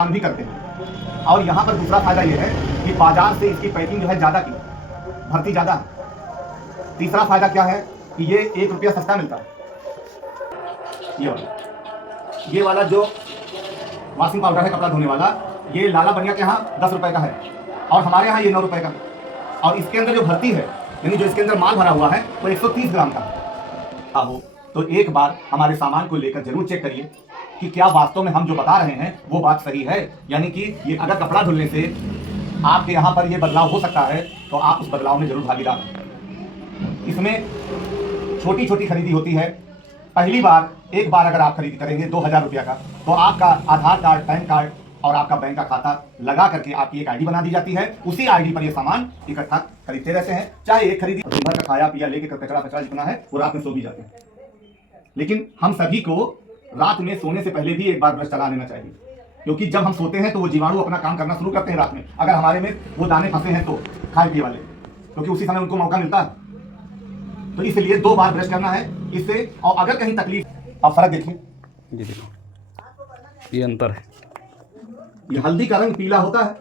काम भी करते हैं। और यहाँ पर दूसरा फायदा ये है कि बाजार से इसकी पैकिंग जो है ज़्यादा की, भर्ती ज़्यादा है। तीसरा फायदा क्या है कि ये 1 रुपया सस्ता मिलता है। ये वाला जो वॉशिंग पाउडर है कपड़ा धोने वाला, ये लाला बनिया के यहाँ 10 रुपये का है और हमारे यहाँ ये 9 रुपये का। और इसके अंदर जो भर्ती है, यानी जो इसके अंदर माल भरा हुआ है, वो 130 ग्राम का है। तो एक बार हमारे सामान को लेकर जरूर चेक करिए कि क्या वास्तव में हम जो बता रहे हैं वो बात सही है। यानी कि ये अगर कपड़ा धुलने से आपके यहाँ पर ये बदलाव हो सकता है तो आप उस बदलाव में जरूर भागीदार हैं। इसमें छोटी छोटी खरीदी होती है। पहली बार एक बार अगर आप खरीदी करेंगे 2000 रुपया का, तो आपका आधार कार्ड, पैन कार्ड और आपका बैंक का खाता लगा करके आपकी एक आईडी बना दी जाती है। उसी आईडी पर ये सामान इकट्ठा खरीदते रहते हैं। चाहे एक खरीदी, दिन भर का खाया पिया लेके कचरा फचरा जितना है वो रात में सो भी जाते हैं। लेकिन हम सभी को रात में सोने से पहले भी एक बार ब्रश चला लेना चाहिए, क्योंकि जब हम सोते हैं तो वो जीवाणु अपना काम करना शुरू करते हैं रात में। अगर हमारे में वो दाने फंसे हैं तो खाए पिए वाले, क्योंकि उसी समय उनको मौका मिलता है। तो इसलिए 2 बार ब्रश करना है इससे। और अगर कहीं तकलीफ, आप फर्क देखिए, ये देखो, ये अंतर है। ये हल्दी का रंग पीला होता है,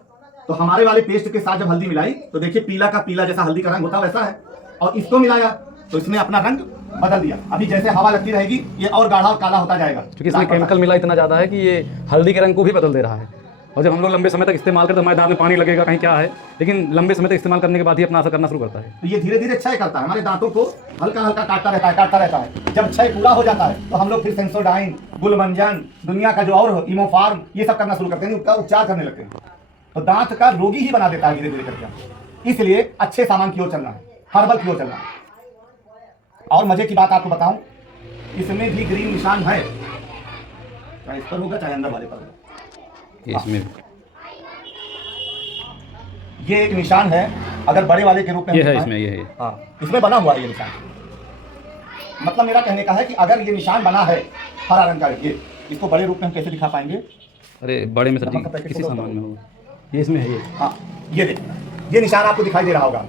तो हमारे वाले पेस्ट के साथ जब हल्दी मिलाई तो देखिए पीला का पीला जैसा हल्दी का रंग होता वैसा है। और इसको मिलाया तो इसने अपना रंग बदल दिया। अभी जैसे हवा लगती रहेगी ये और गाढ़ा और काला होता जाएगा, क्योंकि इसमें केमिकल मिला इतना ज़्यादा है कि ये हल्दी के रंग को भी बदल दे रहा है। और जब हम लोग लंबे समय तक इस्तेमाल करते हैं, हमारे दांत में पानी लगेगा, कहीं क्या है, लेकिन लंबे समय तक इस्तेमाल करने के बाद ही अपना असर करना शुरू करता है। तो ये धीरे धीरे क्षय करता है, हमारे दांतों को हल्का हल्का काटता रहता है। जब क्षय पूरा हो जाता है तो हम लोग फिर सेंसोडाइन, गुलमंजन, दुनिया का जो और इमोफार्म, ये सब करना शुरू करते हैं, उसका उपचार करने लगते हैं। तो दांत का रोगी ही बना देता है धीरे धीरे करके। इसलिए अच्छे सामान की ओर चलना है, हर्बल की ओर चलना है। और मजे की बात आपको बताऊं, इसमें भी ग्रीन निशान है, चाहे इस पर होगा चाहे अंदर वाले पर होगा। इसमें ये एक निशान है, अगर बड़े वाले के रूप में ये है, इसमें ये है। हाँ, इसमें बना हुआ है ये निशान। मतलब मेरा कहने का है कि अगर ये निशान बना है हरा रंग का, ये इसको बड़े रूप में हम कैसे दिखा पाएंगे? अरे बड़े में सर जी किसी सामान में होगा, ये इसमें है। ये हाँ, ये देखिए, ये निशान आपको दिखाई दे रहा होगा।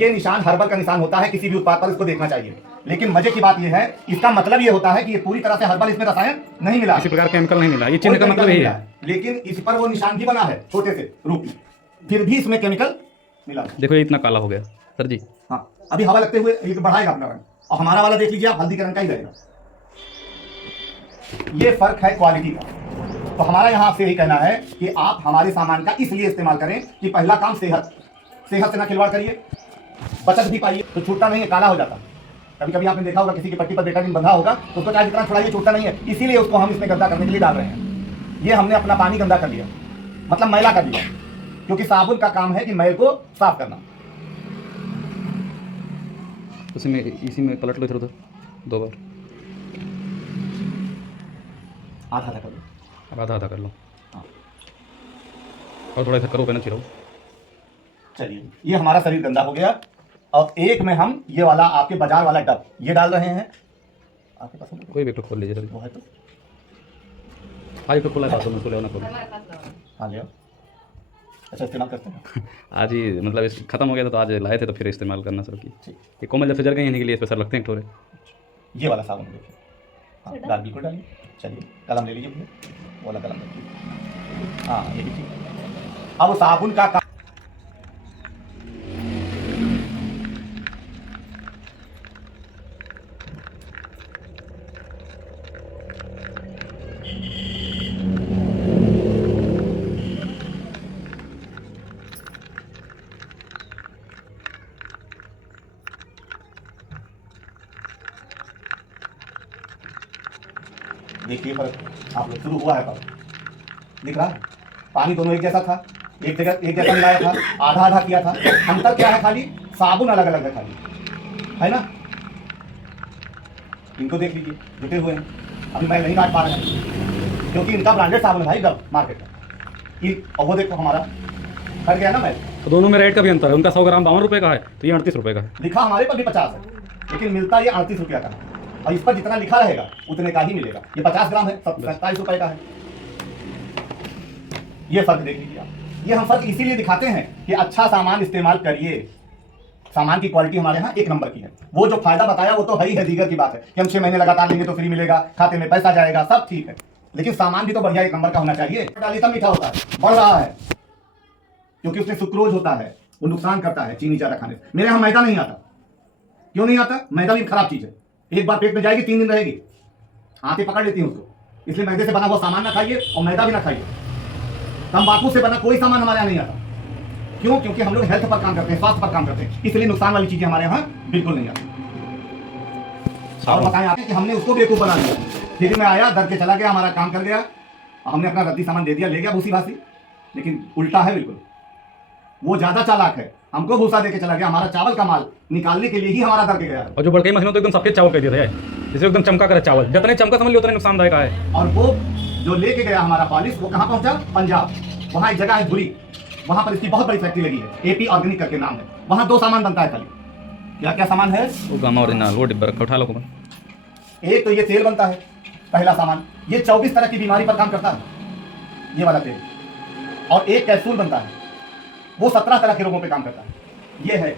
ये निशान हर्बल का निशान होता है, किसी भी उत्पाद पर इसको देखना चाहिए। लेकिन मजे की बात ये है, इसका मतलब ये होता है कि ये पूरी तरह से हर्बल, इसमें रसायन नहीं मिला, किसी प्रकार केमिकल नहीं मिला। ये चिन्ह का मतलब यही है। लेकिन इस पर वो निशान भी बना है छोटे से रूप में, फिर भी इसमें केमिकल मिला। देखो ये इतना काला हो गया सर जी। हाँ, अभी हवा लगते हुए ये बढ़ाएगा अपना रंग, और हमारा वाला देख लीजिए आप, हल्दी का रंग का ही रहेगा। ये फर्क है क्वालिटी का। तो हमारा यहाँ आपसे यही कहना है कि आप हमारे सामान का इसलिए इस्तेमाल करें कि पहला काम सेहत से ना खिलवाड़ करिए, बचत भी पाइए, तो छूटता नहीं है, काला हो जाता। कभी कभी आपने देखा होगा किसी की पट्टी पर बेटा दिन बंधा होगा तो उसको चाहे जितना छुड़ाइए छूटता नहीं है। इसीलिए उसको हम इसमें गंदा करने के लिए डाल रहे हैं। ये हमने अपना पानी गंदा कर लिया, मतलब मैला कर दिया, क्योंकि साबुन का काम है कि मैल को साफ करना। इसी में पलट लो इधर उधर 2 बार, आधा कर लो, अब आधा आधा कर लो। हाँ, और थोड़ा इधर करो, पहले छिड़ो। चलिए, ये हमारा शरीर गंदा हो गया। अब एक में हम ये वाला आपके बाजार वाला डब ये डाल रहे हैं। आपके पास कोई भी एक खोल लीजिए जल्दी। वो है तो आज तो खुला था तो मैं खोले ना खोले। हाँ ले आओ। अच्छा, इस्तेमाल करते हैं आज ही मतलब इस खत्म हो गया था तो आज लाए थे, तो फिर इस्तेमाल करना शुरू की। ठीक। ये कोमल जब से जल गई इन्हीं के लिए इस पर सर लगते हैं थोड़े। ये वाला साबुन देखिए, हाँ डाल, बिल्कुल डालिए। चलिए, कलम ले लीजिए, वो वाला कलम रखिए। हाँ, ये भी ठीक। अब साबुन का देखिए फर्क आप लोग शुरू हुआ है, पर दिख रहा है। पानी दोनों एक जैसा था, एक जैसा मिलाया था, आधा आधा किया था। अंतर क्या है? खाली साबुन अलग अलग है, खाली है ना। इनको देख लीजिए, जुटे हुए हैं। अभी मैं नहीं काट पा रहा हूँ क्योंकि इनका ब्रांडेड साबुन है भाई, डब मार्केट का। और वो देखो हमारा खड़ गया ना। मैं तो दोनों में रेट का भी अंतर है। उनका 100 ग्राम 52 रुपये का है, तो ये 38 रुपये का है। लिखा हमारे पर भी 50 है, लेकिन मिलता ये 38 रुपया का है। और इस पर जितना लिखा रहेगा उतने का ही मिलेगा। ये 50 ग्राम है, 47 रुपए का है। ये फर्क देख लीजिए आप। ये हम फर्क इसीलिए दिखाते हैं कि अच्छा सामान इस्तेमाल करिए। सामान की क्वालिटी हमारे यहाँ 1 नंबर की है। वो जो फायदा बताया वो तो है ही है, दीगर की बात है कि हम 6 महीने लगातार लेंगे तो फ्री मिलेगा, खाते में पैसा जाएगा, सब ठीक है। लेकिन सामान भी तो बढ़िया एक नंबर का होना चाहिए। डाली तब मीठा होता है, बढ़ रहा है क्योंकि उसमें सुक्रोज होता है, वो नुकसान करता है चीनी ज्यादा खाने से। मेरे यहाँ मैदा नहीं आता। क्यों नहीं आता? मैदा भी खराब चीज है, एक बार पेट में जाएगी 3 दिन रहेगी, आंखें पकड़ लेती हैं उसको। इसलिए मैदे से बना हुआ सामान ना खाइए और मैदा भी ना खाइए। तंबाकू से बना कोई सामान हमारे यहाँ नहीं आता। क्यों? क्योंकि हम लोग हेल्थ पर काम करते हैं, स्वास्थ्य पर काम करते हैं, इसलिए नुकसान वाली चीजें हमारे यहाँ बिल्कुल नहीं आती। और बताएं आपने कि हमने उसको बेवकूफ बना दिया। फिर मैं आया, डर के चला गया, हमारा काम कर गया, हमने अपना रद्दी सामान दे दिया, ले गया भूसी भासी। लेकिन उल्टा है बिल्कुल, वो ज्यादा चालाक है, हमको भूसा दे के चला गया, हमारा चावल का माल निकालने के लिए ही हमारा डर के गया है। और जो बड़कई मशीनों तो एकदम सफेद चावल कह दिया है, जिसे एकदम चमका कर चावल, जितने चमका समझ लो उतने नुकसानदायक है। और वो जो लेके गया हमारा पॉलिश, वो कहाँ पहुंचा? पंजाब। वहाँ एक जगह है धुरी, वहाँ पर इसकी बहुत बड़ी फैक्ट्री लगी है, एपी ऑर्गेनिक करके नाम है। वहाँ 2 सामान बनता है खाली। क्या क्या सामान है? वो गामा ओरिजिनल, वो डिब्बा रखा, उठा लो। एक तो ये तेल बनता है, पहला सामान, ये 24 तरह की बीमारी पर काम करता है, ये वाला तेल। और एक कैप्सूल बनता है, वो 17 तरह के रोगों पे काम करता है, ये है।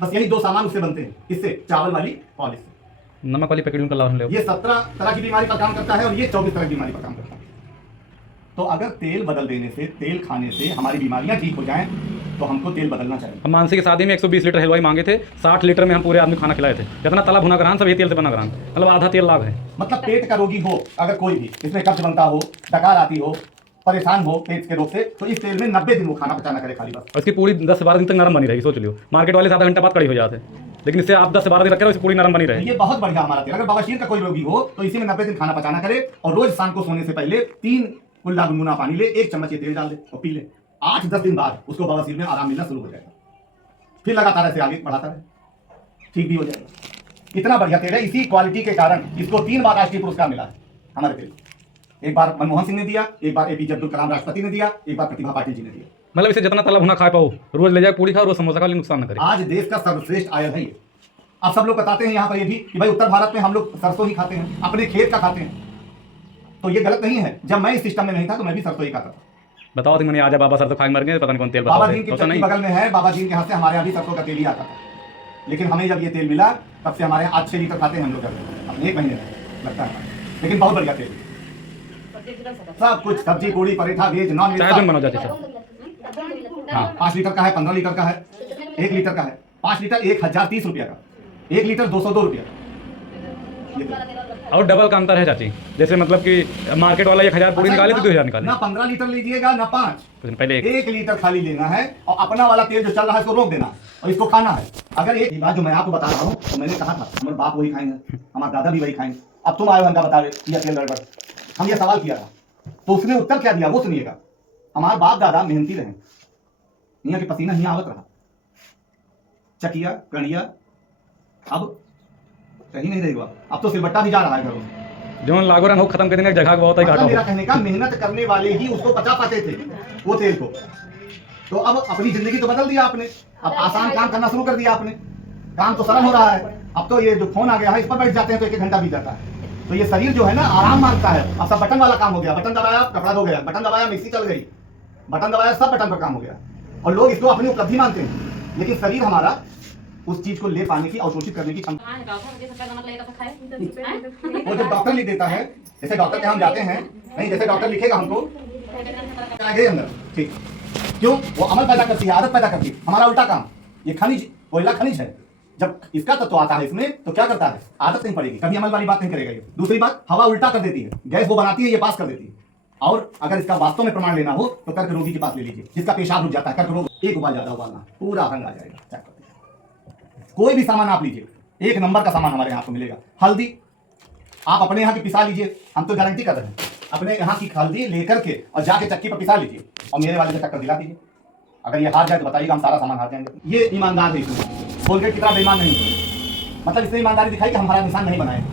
बस यही 2 सामान उससे बनते हैं, इससे चावल वाली पॉलिश से। नमक वाली पैकेट उनका लाभ ले। ये 17 तरह की बीमारी पर काम करता है और ये 24 तरह की बीमारी पर काम करता है। तो अगर तेल बदल देने से, तेल खाने से हमारी बीमारियां ठीक हो जाएं, तो हमको तेल बदलना चाहिए। हम मानसी की शादी में 120 लीटर हलवाई मांगे थे, 60 लीटर में हम पूरे आदमी खाना खिलाए थे। जितना तला भुना करान सब ये तेल से बना करान, मतलब आधा तेल लाभ है। मतलब पेट का रोगी हो अगर कोई भी, इसमें कब्ज बनता हो, डकार आती हो, परेशान हो पेट के रोग से, तो इस तेल में 90 दिन वो खाना पचाना करे खाली बस। और इसकी पूरी 10 से 12 दिन तक नरम बनी रहेगी। सोच लियो, मार्केट वाले 7 घंटा बाद कड़ी हो जाते हैं, लेकिन इससे आप 10 से 12 दिन रखे, पूरी नरम बनी रहे। ये बहुत बढ़िया हमारा तेल। अगर बवासीर का कोई रोगी हो तो इसी में 90 दिन खाना पचाना करे और रोज शाम को सोने से पहले 3 कुल्ला गुनगुना पानी ले, 1 चम्मच ये तेल डाल दे और पी ले। 8-10 दिन बाद उसको बवासीर में आराम मिलना शुरू हो जाएगा। फिर लगातार ऐसे आगे बढ़ाता रहे, ठीक भी हो जाएगा। इतना बढ़िया तेल है, इसी क्वालिटी के कारण इसको 3 बार राष्ट्रीय पुरस्कार मिला है हमारे तेल। एक बार मनमोहन सिंह ने दिया, एक बार एपीजे अब्दुल कलाम राष्ट्रपति ने दिया, एक बार प्रतिभा पाटिल जी ने दिया। मतलब इसे जितना तला भुना खा पाओ, रोज ले जाए पूरी खाओ, रोज समोसा खा, नुकसान न करे। आज देश का सर्वश्रेष्ठ आयल है ये। अब सब लोग बताते हैं यहाँ पर ये भी कि भाई उत्तर भारत में हम लोग सरसों ही खाते हैं, अपने खेत का खाते हैं, तो ये गलत नहीं है। जब मैं इस सिस्टम में नहीं था तो मैं भी सरसों ही खाता था। बताओ तो मैंने आज बाबा सरसों खा मर गए, पता नहीं कौन तेल। बाबा जी की चक्की बगल में है, बाबा जी के हाथ से हमारे यहाँ भी सरसों का तेल ही आता था। लेकिन हमें जब ये तेल मिला तब से हमारे यहाँ 8-6 लीटर खाते हैं हम लोग अपने 1 महीने में लगता है। लेकिन बहुत बढ़िया तेल, सब कुछ, सब्जी पूड़ी पराठा वेज नॉन वेज चाय बना जाते सर। हाँ, 5 लीटर का है, 15 लीटर का है, 1 लीटर का है। 5 लीटर 1030 रुपया का, 1 लीटर 202 रुपया। और डबल का अंतर है चाची, जैसे मतलब कि मार्केट वाला 1000 पूरी निकाले तो 2000 निकाले। ना 15 लीटर लीजिएगा ना 5, पहले 1 लीटर खाली लेना है और अपना वाला तेल जो चल रहा है इसको रोक देना और इसको खाना है। अगर एक बात जो मैं आपको बता रहा हूँ, तो मैंने कहा था हमारे बाप वही खाएंगे, हमारे दादा भी वही खाएंगे। अब तुम आए हो हमका बता रहे ये तेल गड़बड़, हम ये सवाल किया था तो उसने उत्तर क्या दिया वो सुनिएगा। हमारे बाप दादा मेहनती रहे, यहाँ के पसीना यहाँ आवत रहा, चकिया कड़िया अब कहीं नहीं रहेगा। अब तो सिलबट्टा भी जा रहा है घरों में। जो लागू रंग खत्म कर देने की जगह बहुत मतलब मेरा कहने का मेहनत करने वाले ही उसको पचा पाते थे वो तेल को। तो अब अपनी जिंदगी तो बदल दिया आपने, अब आसान काम करना शुरू कर दिया आपने, काम तो सरल हो रहा है। अब तो ये जो फोन आ गया है इस पर बैठ जाते हैं तो 1-1 घंटा बीत जाता है। तो ये शरीर जो है ना आराम मांगता है। अब सब बटन वाला काम हो गया, बटन दबाया कपड़ा धो गया, बटन दबाया मिक्सी चल गई, बटन दबाया सब बटन पर काम हो गया। और लोग इसको अपनी उपलब्धि मानते हैं, लेकिन शरीर हमारा उस चीज को ले पाने की, अवशोषित करने की क्षमता। वो जब डॉक्टर लिख देता है, जैसे डॉक्टर के हम जाते हैं, नहीं जैसे डॉक्टर लिखेगा हमको गए अंदर, ठीक क्यों? वो अमल पैदा करती है, आदत पैदा करती है। हमारा उल्टा काम, ये खनिज, कोयला खनिज है, जब इसका तत्व आता है इसमें तो क्या करता है, आदत नहीं पड़ेगी, कभी अमल वाली बात नहीं करेगा ये। दूसरी बात, हवा उल्टा कर देती है, गैस वो बनाती है ये पास कर देती है। और अगर इसका वास्तव में प्रमाण लेना हो तो कर्क रोगी के पास ले लीजिए, जिसका पेशाब रुक जाता है, कर्क रोग, 1 उबाल ज्यादा उबालना, पूरा रंग आ जाएगा। कोई भी सामान आप लीजिए, 1 नंबर का सामान हमारे यहाँ आपको मिलेगा। हल्दी आप अपने यहाँ की पिसा लीजिए, हम तो गारंटी कर रहे हैं, अपने यहाँ की हल्दी लेकर के और जाके चक्की पर पिसा लीजिए और मेरे वाले से टक्कर दिला दीजिए। अगर ये हार जाए तो बताइएगा, हम सारा सामान हार जाएंगे। ये ईमानदार है, इसमें कोलगेट की तरह बेईमान नहीं, मतलब इसने ईमानदारी दिखाई कि हमारा निशान नहीं बनाए।